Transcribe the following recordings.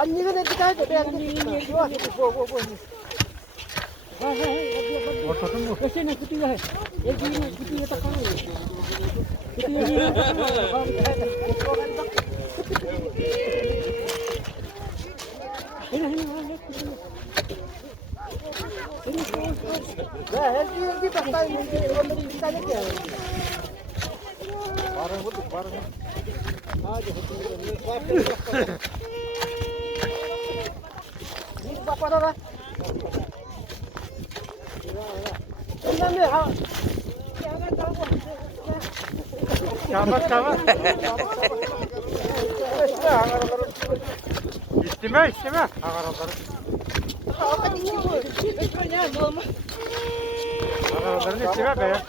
Annene de dikkat et. Ortadan bu. Kesene kutuya hai. Ek kutuya takkan. Kutuya İsteme. Ağaraları. Ağaralarını isteme be.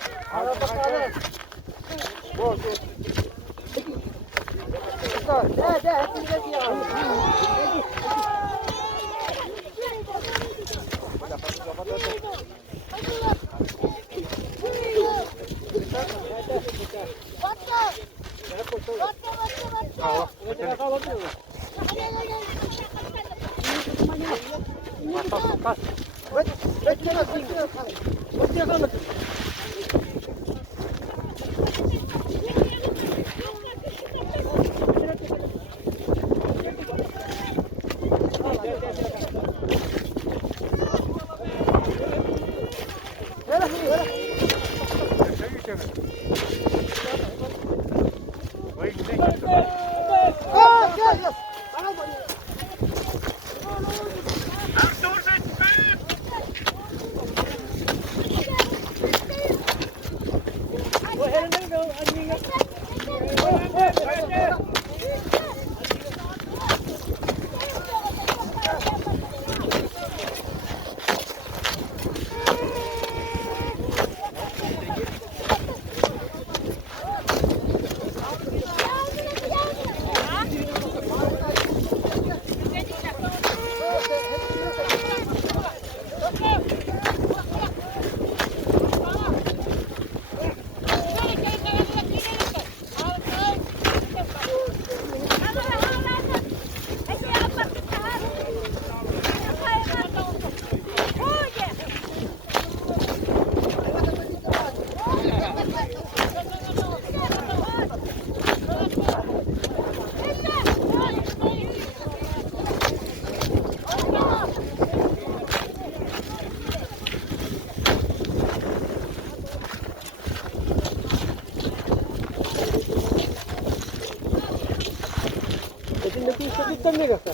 때문에 갔다.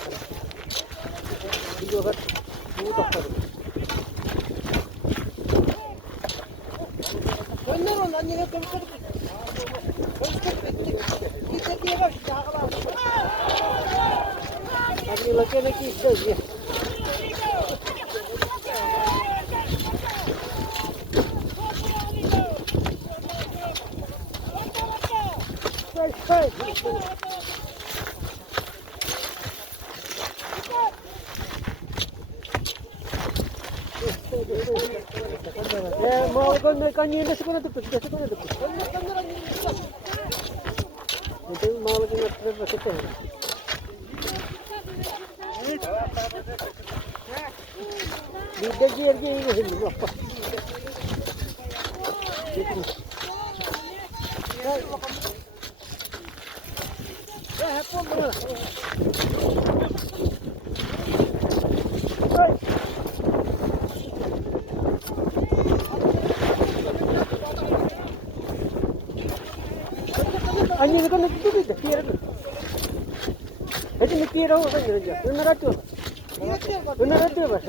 이거가 무덕하고. 오늘은 아니네 좀 이제 뒤에가 시작하라. 아니 이렇게 있어 이제. mau con kanina siguro dito siguro dito. Ito mau lagi nagtrip sa ito. Bigyan niya yung hindi mo pa. Hapon mo. Anjing itu nak tu dah, kira tu. Hadi ni kira ho kan dia. Benar tu. Benar tu bas.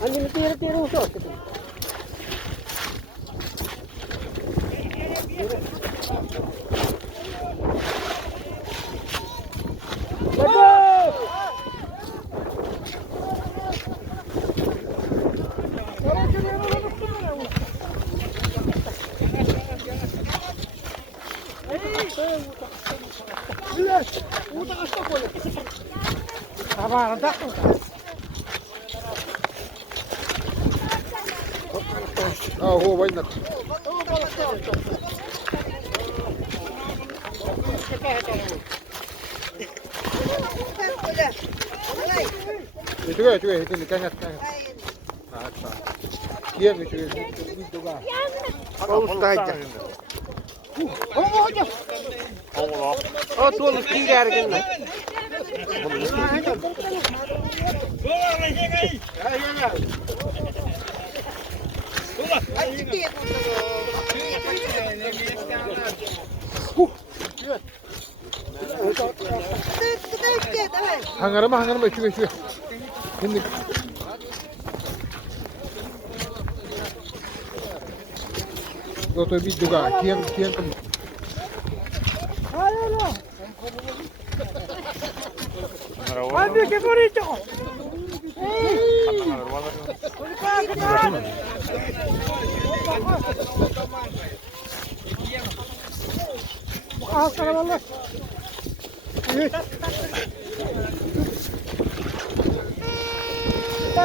Anjing ni kira ho so. هو وينك؟ itu ini kan dia itu Oh tuh mesti ada kan. hangarama şu. Şimdi otobüs juga kian Hadi ke korito. Ah, karavallah. Kita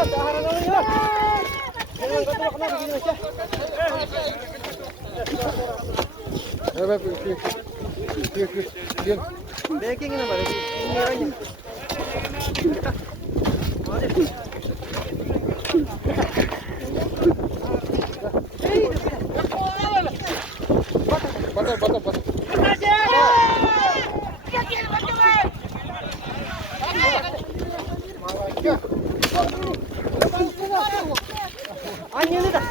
dah harang lagi lah. Jangan kau tolak nak begini macam. evet kian Baking ni mana? Ini aja. Bata. Anjing ni dah.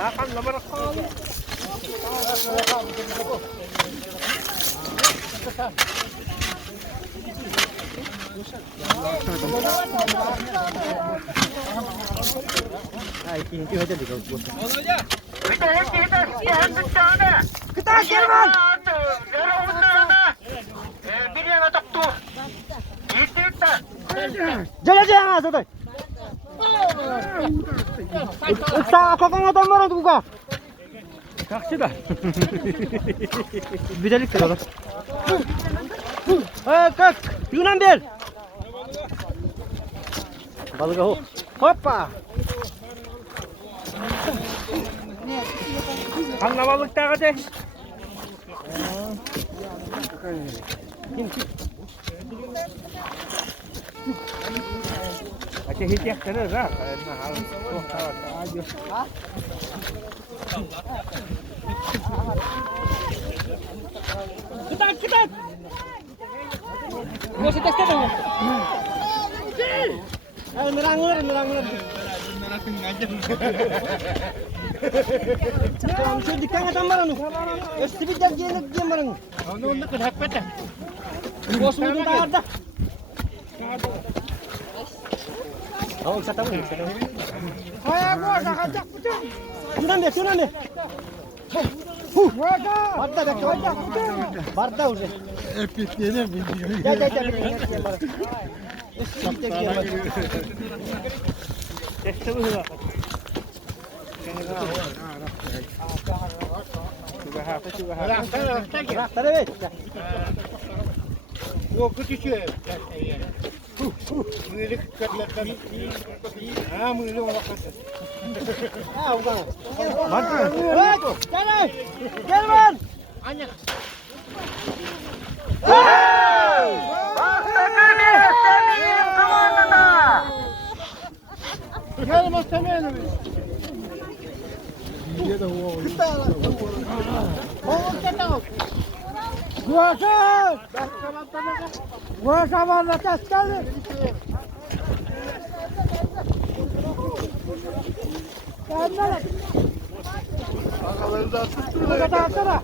Hakan numara kaldı. ikinci hoca di kau. Kita Jerman. Bir yana tuttu. Jala jala sotai. Sa kakang atan mara buka. Kaçtı da. Bidelik de olur. Kalk. Yunan bel. Balık o. Hoppa. Hangi balık da kaçı? Kaçı hiç yakınır ha. Kita. Gua si tesnya dong. Meranggur. Langsung dikangat amaran nu. Esti jak jenek dia marang. Onu kedak peta. Bos mu tu tak ada. Kau bisa tahu ni. Kaya gua dah kajak pucuk. Tunan deh. Barda dah kajak pucuk. Barda use. Epitene video. Ja. Esti jak dia marang. Teste bu hıla. Tare be. Yok küçük. Bunu katlattan. Ha bunu bakasın. Ah, bukan. Mantap. Jalan. Jerman. Anya. Gel mastamaya. Dia dah wow. Gua sama atas kali. Agaları da tutturlar. Kata atsana.